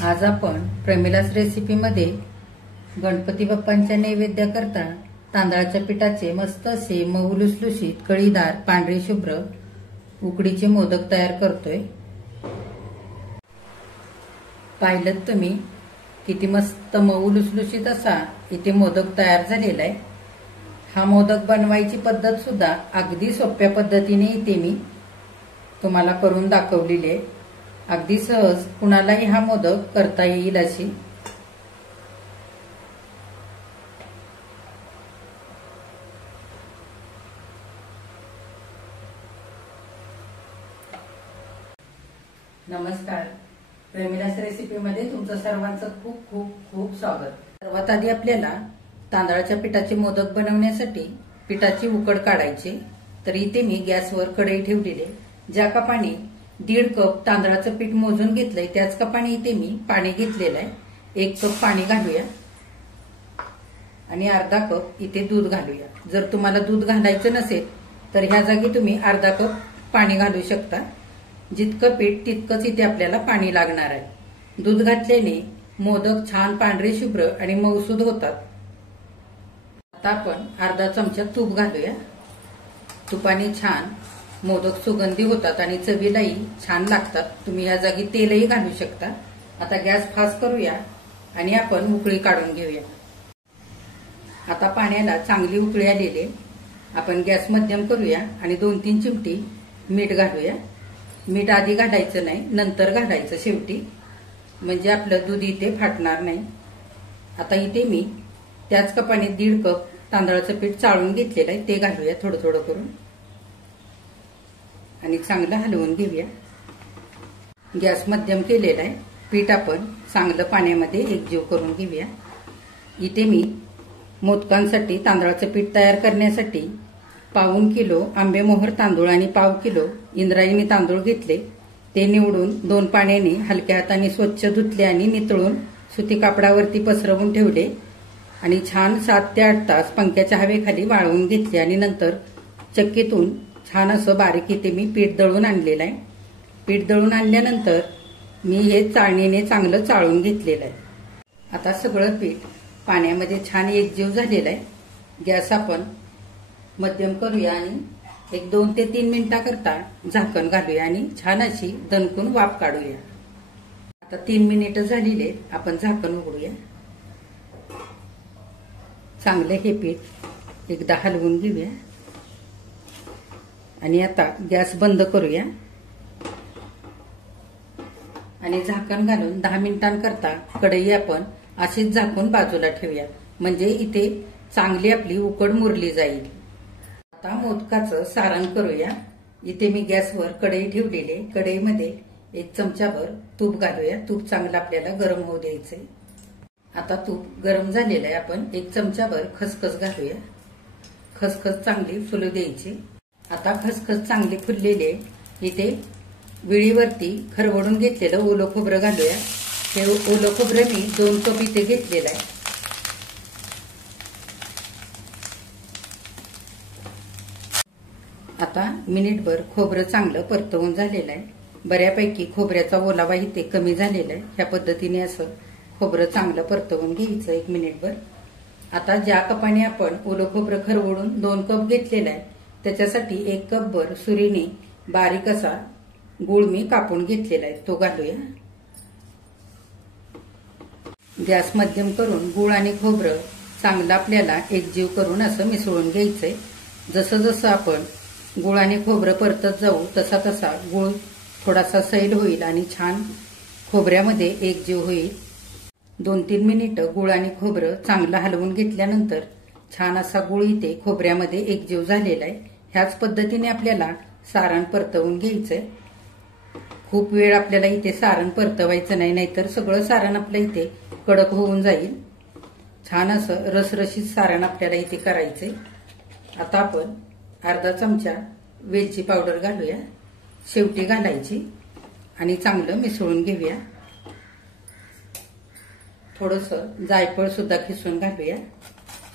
आज आपण प्रमिलास रेसिपीमध्ये गणपती बाप्पांच्या नैवेद्याकरता तांदळाच्या पिठाचे मस्त असे मऊ लुसलुशीत कळीदार पांढरे शुभ्र उकडीचे मोदक तयार करतोय। पाहिलं तुम्ही किती मस्त मऊ लुसलुशीत असा इथे मोदक तयार झालेला आहे। हा मोदक बनवायची पद्धत सुद्धा अगदी सोप्या पद्धतीने इथे मी तुम्हाला करून दाखवलेली आहे। अगदी सहज कुणालाही हा मोदक करता येईल अशी। नमस्कार, प्रमिलास रेसिपीमध्ये तुमचं सर्वांचं खूप खूप खूप स्वागत। सर्वात आधी आपल्याला तांदळाच्या पिठाचे मोदक बनवण्यासाठी पिठाची उकड काढायची। तर इथे मी गॅसवर कढई ठेवलेली आहे। ज्या कपाने 1.5 कप तांदळाचं पीठ मोजून घेतलंय त्याच कपाने इथे मी पाणी घेतलेलं आहे। 1 कप पाणी घालूया आणि अर्धा कप इथे दूध घालूया। जर तुम्हाला दूध घालायचं नसेल तर ह्या जागी तुम्ही अर्धा कप पाणी घालू शकता। जितकं पीठ तितकंच इथे आपल्याला पाणी लागणार आहे। दूध घातल्याने मोदक छान पांढरे शुभ्र आणि मऊसूद होतात। आता आपण अर्धा चमचा तूप घालूया। तुपाने छान मोदक सुगंधी होतात आणि चवीलाही छान लागतात। तुम्ही या जागी तेलही घालू शकता। आता गॅस फास्ट करूया आणि आपण उकळी काढून घेऊया। आता पाण्याला चांगली उकळी आलेली, आपण गॅस मध्यम करूया आणि 2-3 चिमटी मीठ घालूया। मीठ आधी घालायचं नाही, नंतर घालायचं शेवटी, म्हणजे आपलं दूध इथे फाटणार नाही। आता इथे मी त्याच कपाने 1.5 कप तांदळाचं पीठ चाळून घेतलेलं आहे, ते घालूया थोडं थोडं करून आणि चांगलं हलवून घेऊया। गॅस मध्यम केलेला आहे। पीठ आपण चांगलं पाण्यामध्ये एकजीव करून घेऊया। इथे मी मोदकांसाठी तांदळाचं पीठ तयार करण्यासाठी 1/4 किलो आंबेमोहर तांदूळ आणि 1/4 किलो इंद्रायणी तांदूळ घेतले। ते निवडून 2 पाण्याने हलक्या हाताने स्वच्छ धुतले आणि नितळून सुती कापडावरती पसरवून ठेवले आणि छान 7 ते 8 तास पंख्याच्या हवेखाली वाळवून घेतले आणि नंतर चक्कीतून छान असं बारीक इथे मी पीठ दळून आणलेलं आहे। पीठ दळून आणल्यानंतर मी हे चाळणीने चांगलं चाळून घेतलेलं आहे। आता सगळं पीठ पाण्यामध्ये छान एकजीव झालेलं आहे। गॅस आपण मध्यम करूया आणि 1-2 ते 3 मिनिटाकरता झाकण घालूया आणि छान अशी दणकून वाफ काढूया। आता 3 मिनिटं झालेले, आपण झाकण उघडूया। चांगलं हे पीठ एकदा हलवून घेऊया आणि आता गॅस बंद करूया आणि झाकण घालून 10 मिनिटांकरता कढई आपण अशीच झाकून बाजूला ठेवूया, म्हणजे इथे चांगली आपली उकड मुरली जाईल। आता मोदकाचं सारण करूया। इथे मी गॅसवर कढई ठेवलेली, कढईमध्ये 1 चमचाभर तूप घालूया। तूप चांगलं आपल्याला गरम होऊ द्यायचंय। आता तूप गरम झालेलं आहे, आपण 1 चमचाभर खसखस घालूया। खसखस चांगली फुलू द्यायची। आता खसखस चांगली फुललेली आहे। इथे विळीवरती खरवडून घेतलेलं ओलं खोबरं घालूया। हे ओलं खोबरं मी 2 कप इथे घेतलेलं आहे। आता मिनिटभर खोबरं चांगलं परतवून झालेलं आहे। बऱ्यापैकी खोबऱ्याचा ओलावा इथे कमी झालेला आहे। ह्या पद्धतीने असं खोबरं चांगलं परतवून घ्यायचं 1 मिनिटभर। आता ज्या कपाने आपण ओलं खोबरं खरवडून 2 कप घेतलेलं आहे त्याच्यासाठी 1 कपभर सुरीने बारीक असा गूळ मी कापून घेतलेला आहे, तो घालूया। गॅस मध्यम करून गूळ आणि खोबरं चांगलं आपल्याला एकजीव करून असं मिसळून घ्यायचंय। जसं जसं आपण गूळ आणि खोबरं परतत जाऊ तसा तसा गूळ थोडासा सैल होईल आणि छान खोबऱ्यामध्ये एकजीव होईल। 2-3 मिनिटं गूळ आणि खोबरं चांगलं हलवून घेतल्यानंतर छान असा गूळ इथे खोबऱ्यामध्ये एकजीव झालेला आहे। ह्याच पद्धतीने आपल्याला सारण परतवून घ्यायचंय। खूप वेळ आपल्याला इथे सारण परतवायचं नाही, नाहीतर सगळं सारण आपलं इथे कडक होऊन जाईल। छान असं रसरशीत सारण आपल्याला इथे करायचंय। आता आपण अर्धा चमचा वेलची पावडर घालूया। शेवटी घालायची आणि चांगलं मिसळून घेऊया। थोडंसं जायफळ सुद्धा खिसून घालूया,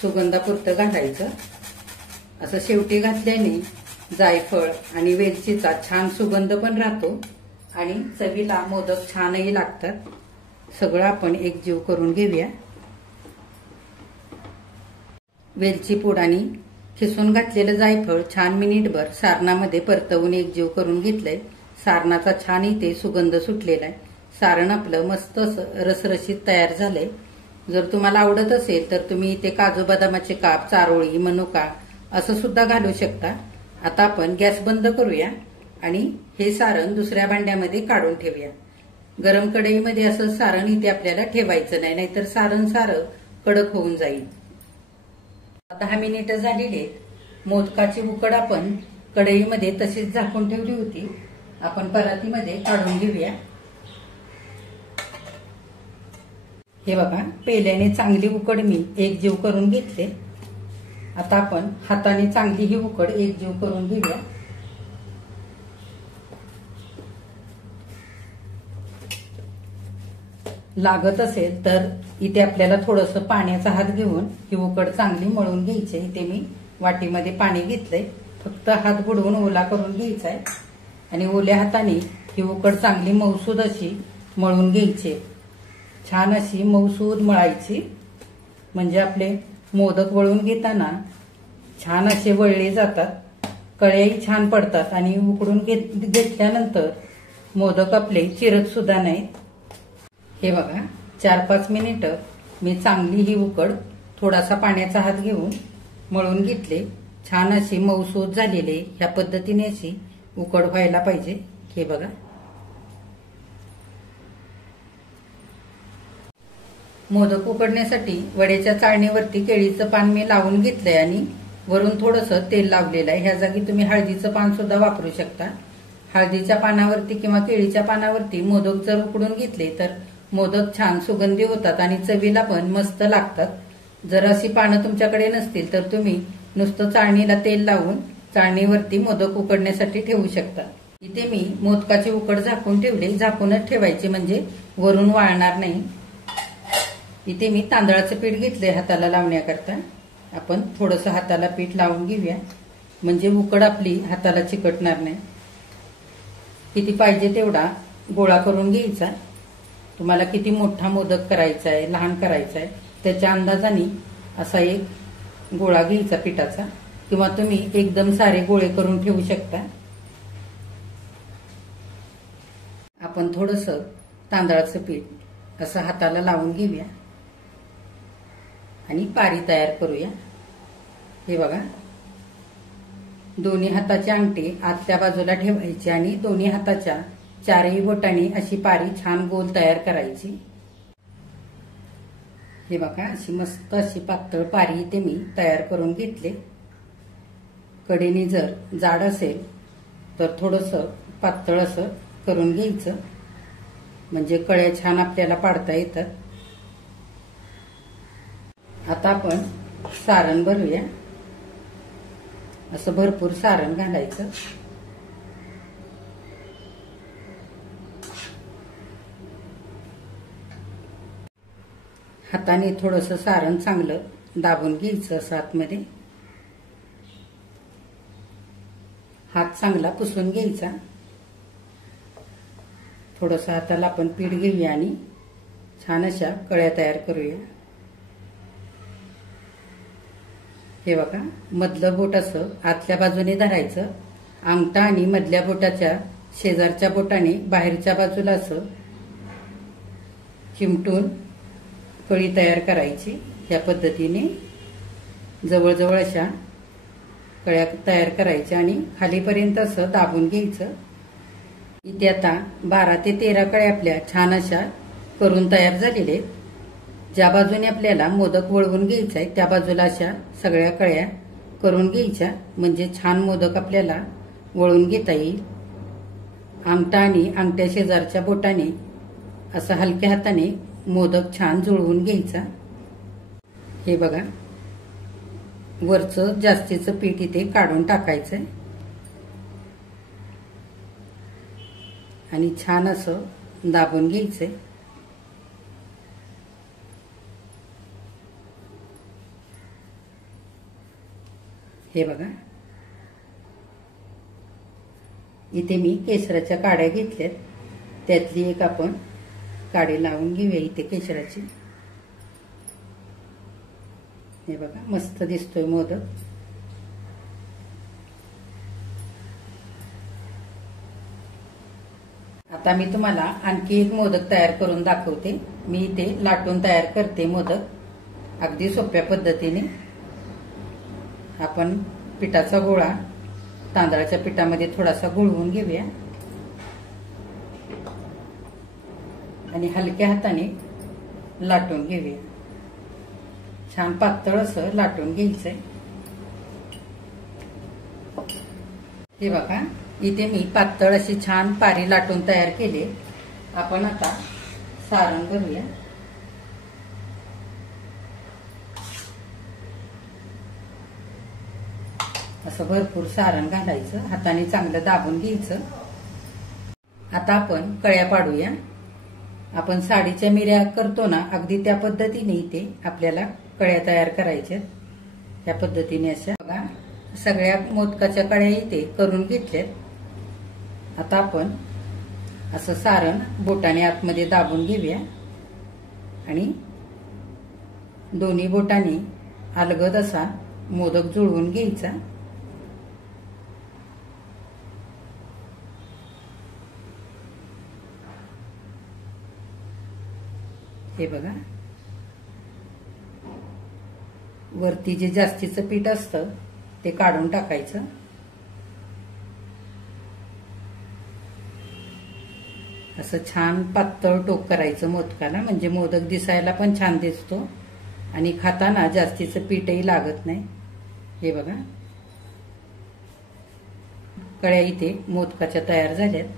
सुगंधापुरतं घालायचं। असं शेवटी घातल्याने जायफळ आणि वेलचीचा छान सुगंध पण राहतो आणि चवीला मोदक छानही लागतात। सगळं आपण एकजीव करून घेऊया. वेलची पूड आणि खिसून घातलेलं जायफळ छान मिनिटभर सारणामध्ये परतवून एकजीव करून घेतलंय. सारणाचा छान इथे सुगंध सुटलेला आहे. सारण आपलं मस्त रसरशीत तयार झालंय. जर तुम्हाला आवडत असेल तर तुम्ही इथे काजू बदामाचे काप, चारोळी, मनुका असं सुद्धा घालू शकता. आता आपण गॅस बंद करूया आणि हे सारण दुसऱ्या भांड्यामध्ये काढून ठेवूया. गरम कढईमध्ये असं सारण इथे आपल्याला ठेवायचं नाही, नाहीतर सारण सारं कडक होऊन जाईल. 10 मिनिटं झालेली आहेत. मोदकाची उकड आपण कढईमध्ये तशीच झाकून ठेवली होती. आपण परातीमध्ये काढून घेऊया. हे बघा, पेल्याने चांगली उकड मी एकजीव करून घेतले. आता आपण हाताने चांगली ही उकड एकजीव करून घेऊया. लागत असेल तर इथे आपल्याला थोडंसं पाण्याचा हात घेऊन ही उकड चांगली मळून घ्यायची. इथे मी वाटीमध्ये पाणी घेतलंय. फक्त हात बुडवून ओला करून घ्यायचा आहे आणि ओल्या हाताने ही उकड चांगली मऊसूद अशी मळून घ्यायची. छान अशी मऊसूद मळायची, म्हणजे आपले मोदक वळून घेताना छान असे वळले जातात, कळ्याही छान पडतात आणि उकडून घेतल्यानंतर मोदक आपले चिरत सुद्धा नाहीत. हे बघा, 4-5 मिनिटं मी चांगली ही उकड थोडासा पाण्याचा हात घेऊन मळून घेतले. छान अशी मऊसूद झालेली. ह्या पद्धतीने अशी उकड व्हायला पाहिजे. हे बघा, मोदक उकडण्यासाठी वड्याच्या चाळणीवरती केळीचं पान मी लावून घेतलंय आणि वरून थोडंसं तेल लावलेलं आहे. ह्या जागी तुम्ही हळदीचं पान सुद्धा वापरू शकता. हळदीच्या पानावरती किंवा केळीच्या पानावरती मोदक जर उकडून घेतले तर मोदक छान सुगंधी होतात आणि चवीला पण मस्त लागतात. जर अशी पानं तुमच्याकडे नसतील तर तुम्ही नुसतं चाळणीला तेल लावून चाळणीवरती मोदक उकडण्यासाठी ठेवू शकता. इथे मी मोदकाची उकड झाकून ठेवली. झाकूनच ठेवायची म्हणजे वरून वाळणार नाही. इथे मी तांदळाचं पीठ घेतलंय हाताला लावण्याकरता. आपण थोडंसं हाताला पीठ लावून घेऊया, म्हणजे उकड आपली हाताला चिकटणार नाही. किती पाहिजे तेवढा गोळा करून घ्यायचा. तुम्हाला किती मोठा मोदक करायचा आहे, लहान करायचा आहे, त्याच्या अंदाजाने असा एक गोळा घ्यायचा पिठाचा, किंवा तुम्ही एकदम सारे गोळे करून ठेवू शकता. आपण थोडंसं तांदळाचं पीठ असं हाताला लावून घेऊया आणि पारी तयार करूया. हे बघा, दोन्ही हाताचे अंगठे आतल्या बाजूला ठेवायचे आणि दोन्ही हाताच्या चारही बोटांनी अशी पारी छान गोल तयार करायची. हे बघा, अशी मस्त अशी पातळ पारी इथे मी तयार करून घेतले. कडेने जर जाड असेल तर थोडंसं पातळ असं करून घ्यायचं, म्हणजे कळ्या छान आपल्याला पाडता येतात. आता आपण सारण भरूया. असं भरपूर सारण घालायचं. हाताने थोडंसं सारण चांगलं दाबून घ्यायचं असं आतमध्ये. हात चांगला पुसून घ्यायचा. थोडंसं हाताला आपण पीठ घेऊया आणि छान अशा कळ्या तयार करूया. हे बघा, मधलं बोट असं आतल्या बाजूने धरायचं. अंगठा आणि मधल्या बोटाच्या शेजारच्या बोटाने बाहेरच्या बाजूला असं चिमटून कळी तयार करायची. या पद्धतीने जवळजवळ अशा कळ्या तयार करायच्या आणि खालीपर्यंत असं दाबून घ्यायचं. इथे आता 12 ते 13 कळ्या आपल्या छान अशा करून तयार झालेल्या आहेत. ज्या बाजूने आपल्याला मोदक वळवून घ्यायचा आहे त्या बाजूला अशा सगळ्या कळ्या करून घ्यायच्या, म्हणजे छान मोदक आपल्याला वळून घेता येईल. अंगठा आणि अंगठ्या शेजारच्या बोटाने असं हलक्या हाताने मोदक छान जुळवून घ्यायचा. हे बघा, वरचं जास्तीचं पीठ इथे काढून टाकायचंय आणि छान असं दाबून घ्यायचंय. हे बघा, इथे मी केसराच्या काड्या घेतल्यात. त्यातली एक आपण काडी लावून घेऊया इथे केशराची. हे बघा मस्त दिसतोय मोदक. आता मी तुम्हाला आणखी एक मोदक तयार करून दाखवते. मी इथे लाटून तयार करते मोदक, अगदी सोप्या पद्धतीने. आपण पिठाचा गोळा तांदळाच्या पिठामध्ये थोडासा गुळवून घेऊया आणि हलक्या हाताने लाटून घेऊया. छान पातळ असं लाटून घ्यायचंय. हे बघा इथे मी पातळ अशी छान पारी लाटून तयार केली. आपण आता सारण भरूया. असं भरपूर सारण घालायचं, हाताने चांगलं दाबून घ्यायचं. आता आपण कळ्या पाडूया. आपण साडीच्या मिऱ्या करतो ना, अगदी त्या पद्धतीने इथे आपल्याला कळ्या तयार करायच्या. त्या पद्धतीने अशा बघा सगळ्या मोदकाच्या कळ्या इथे करून घेतल्यात. आता आपण असं सारण बोटाने आतमध्ये दाबून घेऊया आणि दोन्ही बोटाने अलगद असा मोदक जुळवून घ्यायचा. हे बघा वरती जे जास्तीचं पीठ असतं ते काढून टाकायचं. असं छान पातळ टोक करायचं मोदकाला, म्हणजे मोदक दिसायला पण छान दिसतो आणि खाताना जास्तीचं पीठही लागत नाही. हे बघा कळ्या इथे मोदकाच्या तयार झाल्यात.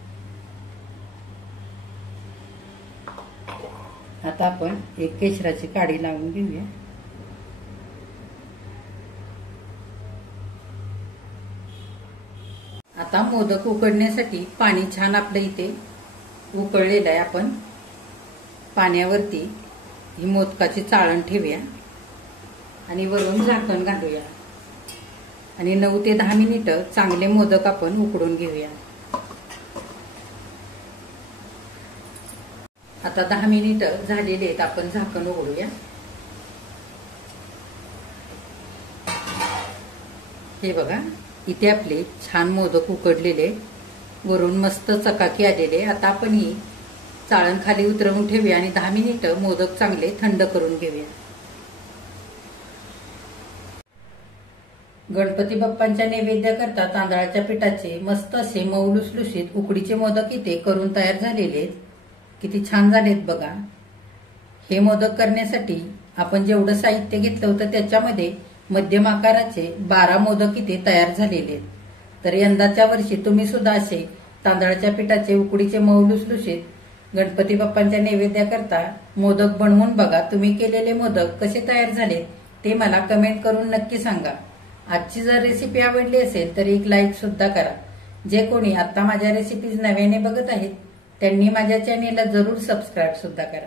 आता आपण एक केशराची काडी लावून घेऊया. आता मोदक उकडण्यासाठी पाणी छान आपलं इथे उकळलेलं आहे. आपण पाण्यावरती ही मोदकाची चाळण ठेवूया आणि वरून झाकण घालूया आणि 9 ते 10 मिनिटं चांगले मोदक आपण उकडून घेऊया. आता 10 मिनिटं झालेली आहेत. आपण झाकण उघडूया. हे बघा इथे आपले छान मोदक उकडलेले, वरून मस्त चकाकी आलेले. आता आपण ही चाळण खाली उतरवून ठेवूया आणि 10 मिनिटं मोदक चांगले थंड करून घेऊया. गणपती बाप्पांच्या नैवेद्याकरता तांदळाच्या पिठाचे मस्त असे मऊ लुसलुशीत उकडीचे मोदक इथे करून तयार झालेले आहेत. किती छान झालेत बघा. हे मोदक करण्यासाठी आपण जेवढं साहित्य घेतलं होतं त्याच्यामध्ये मध्यम आकाराचे 12 मोदक इथे तयार झालेले आहेत. तर यंदाच्या वर्षी तुम्ही सुद्धा असे तांदळाच्या पिठाचे उकडीचे मऊ लुसलुशीत गणपती बाप्पांच्या नैवेद्याकरता मोदक बनवून बघा. तुम्ही केलेले मोदक कसे तयार झाले ते मला कमेंट करून नक्की सांगा. आजची जर रेसिपी आवडली असेल तर एक लाईक सुद्धा करा. जे कोणी आता माझ्या रेसिपीज नव्याने बघत आहेत त्यांनी माझ्या चॅनेलला जरूर सबस्क्राईब सुद्धा करा.